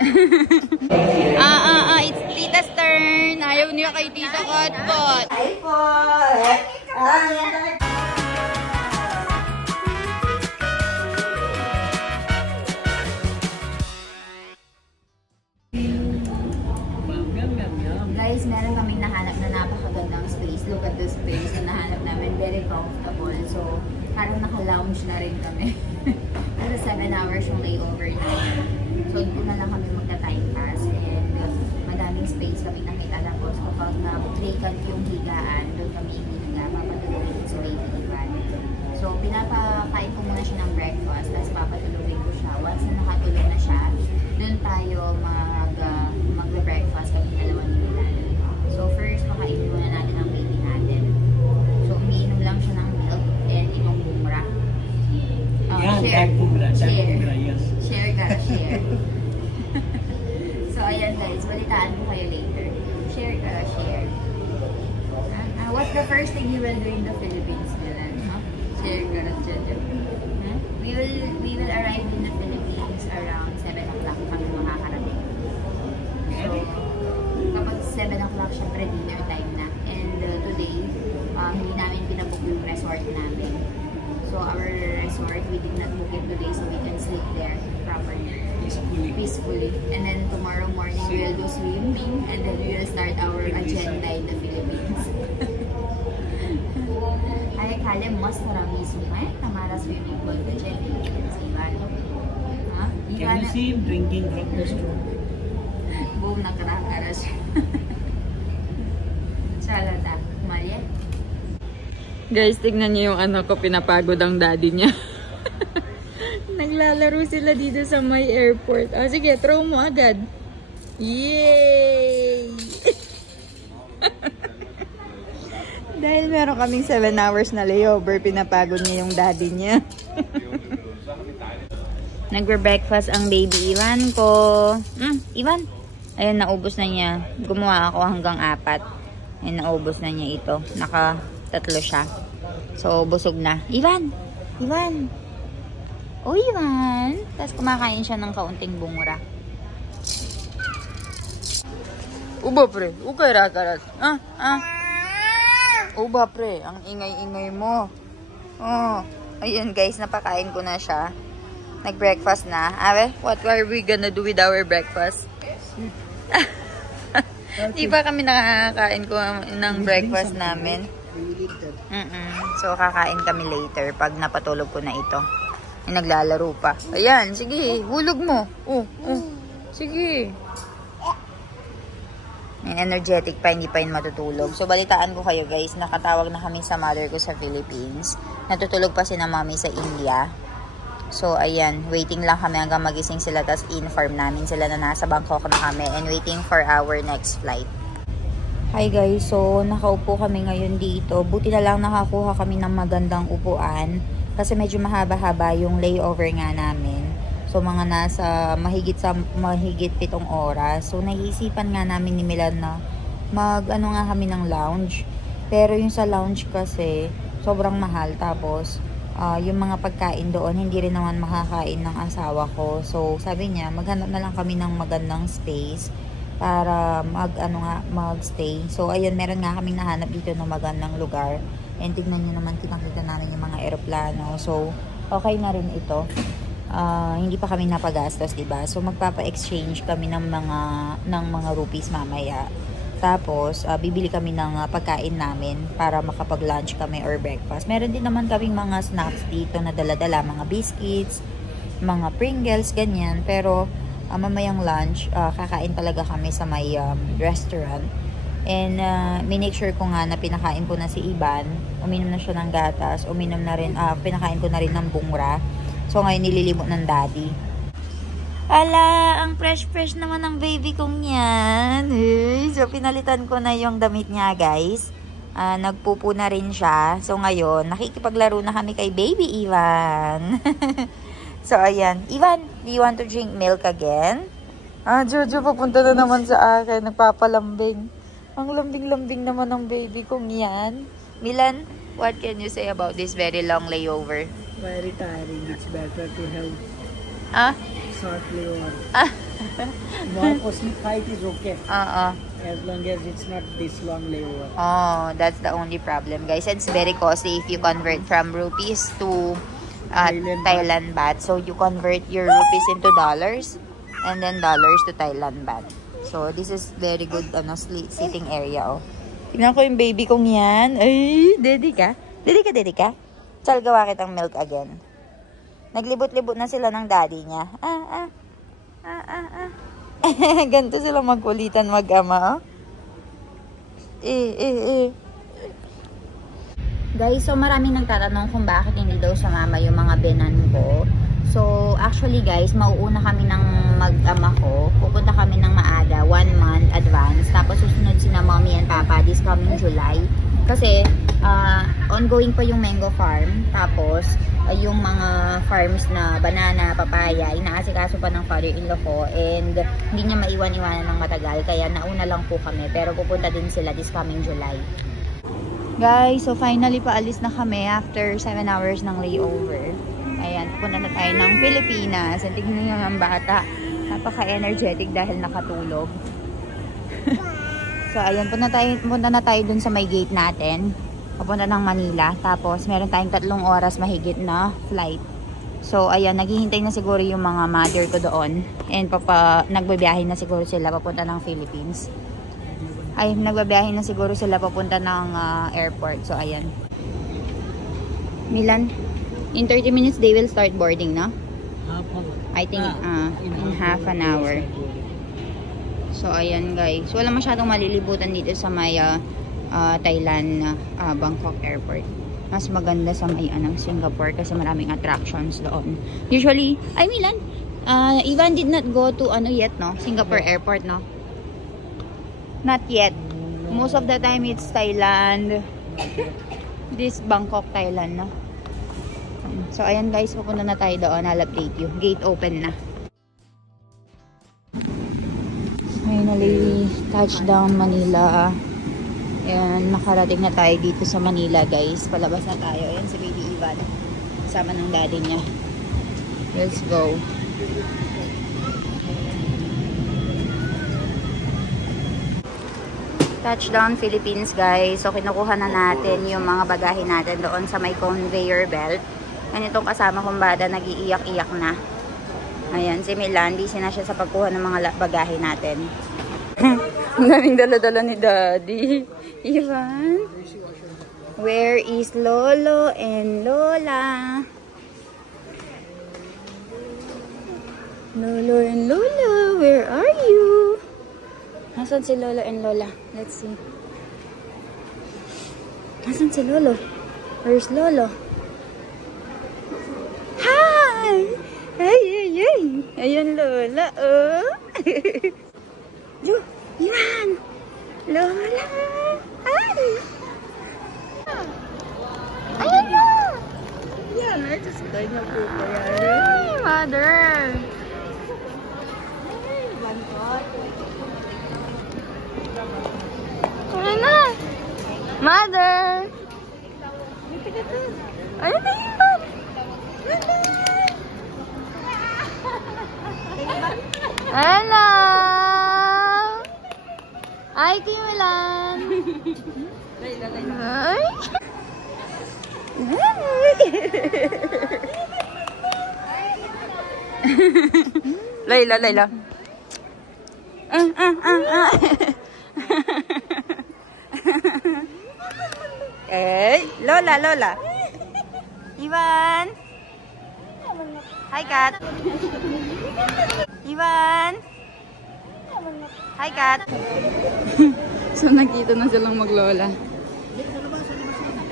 It's Tita's turn. Ayaw niya kay Tita Kotbot. Hi po. Guys, meron kaming nahanap na napakagandang space. Look at this space na nahanap namin. Very comfortable. So, parang naka-lounge na rin kami. Pero 7 hours yung layover namin. So, doon na lang kami magka-time pass. And madaming space kami nakita. Tapos kapag na-vacant yung higaan, doon kami hihiga. Papatulogin sa baby Ivan. So, pinapakain ko muna siya ng breakfast. Tapos papatulogin ko siya. Once na nakatulog na siya, doon tayo mag-breakfast kami dalawa ni Milan. So, first, pakainin muna natin ang baby natin. So, umiinom lang siya ng milk and itong bumra. Share. Yes. Share ka, share. So, ayan guys, balitaan ko kayo later. Share ka, share. What's the first thing you will do in the Philippines, Milan? Share ka, share. We will arrive in the Philippines around 7 o'clock kami makakarating. So, kapag 7 o'clock, syempre dinner time na. And today, hindi namin pinabook yung resort namin. So, our resort, we did not book it today so we can sleep there properly. Peacefully. And then tomorrow morning, we will do swimming and then we will start our agenda in the Philippines. Ay, kale, mas marami sumay. Tamara swimming pool ka dyan. Ivan. Ha? Can you see him drinking from the straw? Boom, nakakara siya. Chalata. Maria? Guys, tignan niyo yung anak ko. Pinapagod ang daddy niya. Naglalaro sila dito sa may airport. Sige, throw mo agad. Yay! Dahil meron kaming 7 hours na layover, pinapagod niya yung daddy niya. Nagbe-breakfast ang baby Ivan ko. Ivan? Ayan, naubos na niya. Gumawa ako hanggang 4. Ayan, naubos na niya ito. Naka-3 siya. So, busog na. Ivan! Ivan! Oh, Ivan! Tapos kumakain siya ng kaunting bungura. Uba, pre. Ukay rakaras. Uba, pre. Ang ingay-ingay mo. Oh. Ayun, guys. Napakain ko na siya. Nag-breakfast na. Awe, what are we gonna do with our breakfast? Di ba kami nakakain ko ng breakfast namin? So, kakain kami later pag napatulog ko na ito. Naglalaro pa. Ayan, sige. Hulog mo. Sige. Energetic pa, hindi pa yun matutulog. So, balitaan ko kayo guys. Nakatawag na kami sa mother ko sa Philippines. Natutulog pa si na mami sa India. So, ayan. Waiting lang kami hanggang magising sila. Tapos, inform namin sila na nasa Bangkok na kami. And waiting for our next flight. Hi guys. So, nakaupo kami ngayon dito. Buti na lang nakakuha kami ng magandang upuan. Kasi medyo mahaba-haba yung layover nga namin. So, mga nasa mahigit 7 oras. So, naisipan nga namin ni Milan na mag-ano nga kami ng lounge. Pero yung sa lounge kasi, sobrang mahal. Tapos, yung mga pagkain doon, hindi rin naman makakain ng asawa ko. So, sabi niya, maghanap na lang kami ng magandang space para mag-stay. So, ayun, meron nga kaming nahanap dito ng magandang lugar. And tignan nyo naman, kinakita namin yung mga aeroplano. So, okay na rin ito. Hindi pa kami napagastos, diba? So, magpapa-exchange kami ng mga rupees mamaya. Tapos, bibili kami ng pagkain namin para makapag-lunch kami or breakfast. Meron din naman kaming mga snacks dito na dala-dala. Mga biscuits, mga Pringles, ganyan. Pero, mamayang lunch, kakain talaga kami sa may restaurant. And, minake sure ko nga na pinakain ko na si Ivan. Uminom na siya ng gatas. Pinakain ko na rin ng bungra. So, ngayon nililimot ng daddy. Ala, ang fresh-fresh naman ng baby kong yan. So, pinalitan ko na yung damit niya, guys. Nagpupo na rin siya. So, ngayon, nakikipaglaro na kami kay baby Ivan. So, ayan. Ivan, do you want to drink milk again? Jojo, papunta na naman sa akin. Nagpapalambing. Ang lambing-lambing naman ng baby kong yan. Milan, what can you say about this very long layover? Very tiring. It's better to have short layover. More sleep height is okay. As long as it's not this long layover. Oh, that's the only problem, guys. It's very costly if you convert from rupees to Thailand baht. So, you convert your rupees into dollars and then dollars to Thailand baht. So, this is very good sitting area. Oh. Tignan ko yung baby kong yan. Ay, daddy ka? Daddy ka? Sal, gawa kitang milk again. Naglibot-libot na sila ng daddy niya. Ganito sila magkulitan mag-ama, oh. Guys, so maraming nagtatanong kung bakit hindi daw sumama yung mga benan ko. So, actually guys, mauuna kami ng mag-ama ko. Pupunta kami ng maaga, 1 month advance. Tapos susunod sina mommy and papa this coming July. Kasi, ongoing pa yung mango farm. Tapos, yung mga farms na banana, papaya, inaasikaso pa ng father-in-law ko. And, hindi niya maiwan-iwanan ng matagal. Kaya, nauna lang po kami. Pero, pupunta din sila this coming July. Guys, so finally, paalis na kami after 7 hours ng layover. Ayan, pupunta na tayo ng Pilipinas. And tignan nyo ang bata. Napaka-energetic dahil nakatulog. So, ayan, punta na tayo dun sa may gate natin. Papunta ng Manila. Tapos, meron tayong 3 oras mahigit na flight. So, ayan, naghihintay na siguro yung mga mother ko doon. And nagbabiyahe na siguro sila papunta ng Philippines. Ay, nagbabiyahe na siguro sila papunta ng airport. So, ayan. Milan, in 30 minutes, they will start boarding, no? I think in half an hour. So, ayan guys. Wala masyadong malilibutan dito sa may Thailand, Bangkok Airport. Mas maganda sa may Singapore kasi maraming attractions doon. Usually, Milan, Ivan did not go to yet, no? Singapore Airport, no? Not yet. Most of the time, it's Thailand. This Bangkok, Thailand, no? So, ayan guys, pupunta na tayo doon. I'll update you. Gate open na. Finally, touchdown Manila. Ayan, nakarating na tayo dito sa Manila, guys. Palabas na tayo. Ayan si Baby Ivan. Kasama ng daddy niya. Let's go. Touchdown Philippines, guys. So, kinukuha na natin yung mga bagahe natin doon sa may conveyor belt. Yan itong kasama kong bata, nag-iiyak-iyak na. Ayan, si Milan, busy na siya sa pagkuha ng mga bagahe natin. Ang daming dala-dala ni Daddy. Ivan? Where is Lolo and Lola? Lolo and Lola, where are you? Nasaan si Lolo and Lola? Let's see. Nasaan si Lolo? Where's Lolo? Hi! Ay! Ayan Lola, oh! Yan! Lola! Ay! Ayan na! Yan, just kanya po po yan. Ay, mother! Ayan na! Mother! Ayan na Ivan! Hello! Hi, Timilan! Hi! Layla. Lola. Ivan! Hi, Kat! Ivan! Hi, Kat! So, nakita na silang maglola.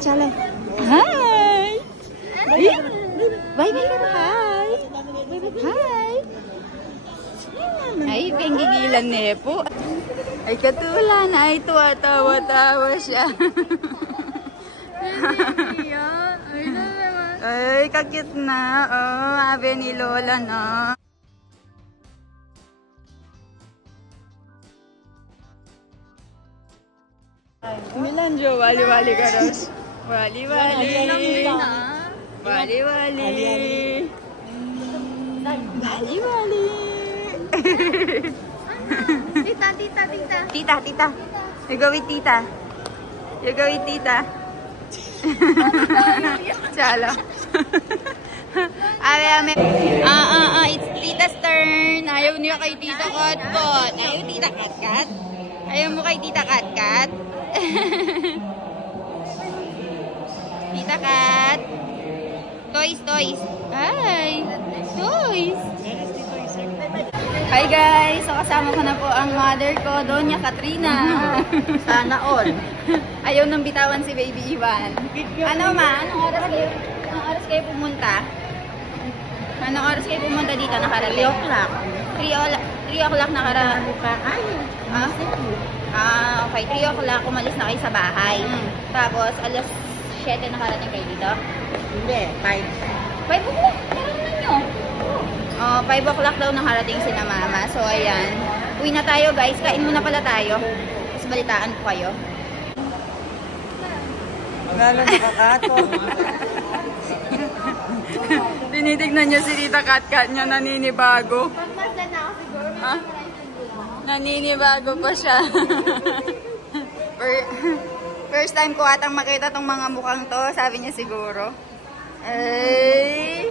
Chala! Hi! Bye! Hi! Hi! Ay, pinggigilan Nepo. Ay, katulan. Ay, tuwa-tawa-tawa siya. Ay, kakit na. Oh, abe ni Lola na. Milanjo, wali-wali ka Ros. Wali-wali. Wali-wali. Bali. Tita. Tita. You go with tita. Chalo. It's tita's turn. Ayaw niya kay tita Katkat. Ayaw tita Katkat. Ayaw mo kay tita Katkat. Tita Kat. Toys. Toys. Hi guys! So kasama ko na po ang mother ko, Doña Katrina. Sana all. Ayaw nang bitawan si Baby Ivan. Ano ma? Anong oras kayo pumunta? Anong oras kayo pumunta dito nakarating? 3 o'clock. 3 o'clock nakarating. Okay. 3 o'clock umalis na kayo sa bahay. Tapos alas 7 nakarating kayo dito? Hindi, 5. 5 o'clock? Meron nyo? 5 o'clock daw nakarating si na mama. So, ayan. Uwi na tayo, guys. Kain muna pala tayo. Tapos balitaan ko kayo. Magala nakakato. Tinitignan niya si Tita Katkat niya. Naninibago. Pagmasdan na ako siguro. Ha? Naninibago pa siya. First time ko atang makita tong mga mukhang to. Sabi niya siguro. Ay!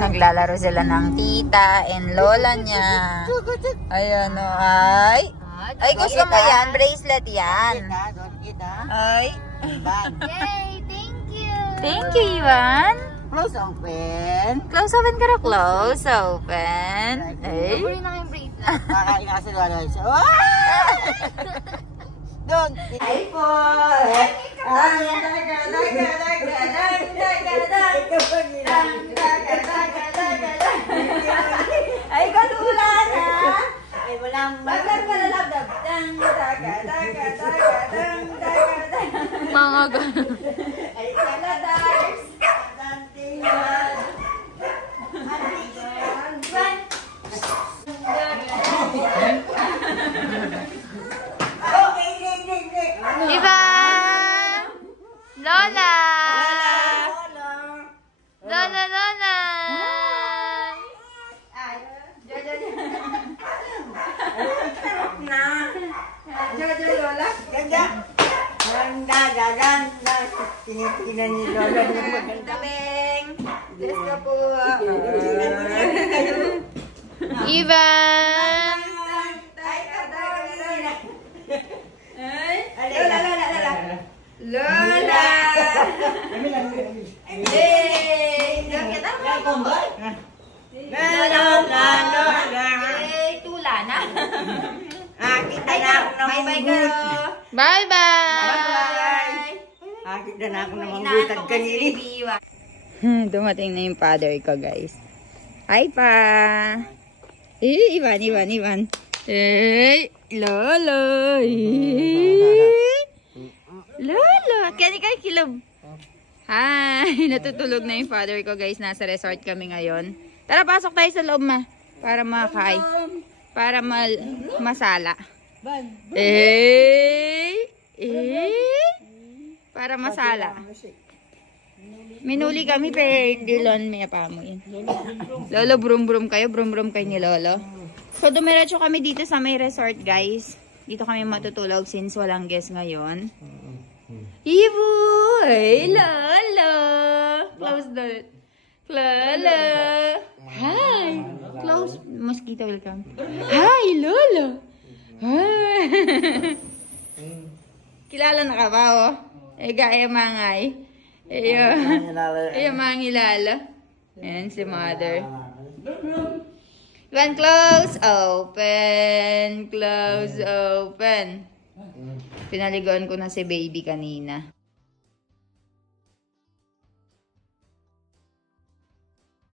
Naglalaro sila ng tita and lola niya. Ayun o. Ay, gusto mo yan? Bracelet yan. Ay. Yay! Thank you! Thank you, Ivan. Close open. Close open ka na. Close open. Ay. Puri na kayong bracelet. Kakain na kasi doon. Doon. Ay po. Ay, kalula na. Ay, walang Baglag ka na labdab. Mga ganun. Ay, kaladars. Iba! Lola! Lola! Ganda. Tinitingnan ni Lola na maganda. Let's go po. Ivan! Lola! Tula na. Kita na ako ng manggut. Bye-bye! Kita na ako ng manggutag kanili. Dumating na yung father ko, guys. Hi pa! Ivan. Lolo! Lolo! Kaya kayo kilob. Hi! Natutulog na yung father ko, guys. Nasa resort kami ngayon. Tara, pasok tayo sa loob, ma. Para makakain. Para masala. Para masala. Minuli kami pero hindi lon may apamoy. Lolo, brum-brum kayo. Brum-brum kayo ni Lolo. So, dumiretso kami dito sa may resort, guys. Dito kami matutulog since walang guest ngayon. Ivo! Hey, Lolo! Close the... Lolo! Hi! Close. Mosquito will come. Hi, Lolo! Hi! Kilala na ka ba, oh? Gaya mangay. Mangilala. Ayan si mother. One, close, open. Close, open. Pinaligoan ko na si baby kanina.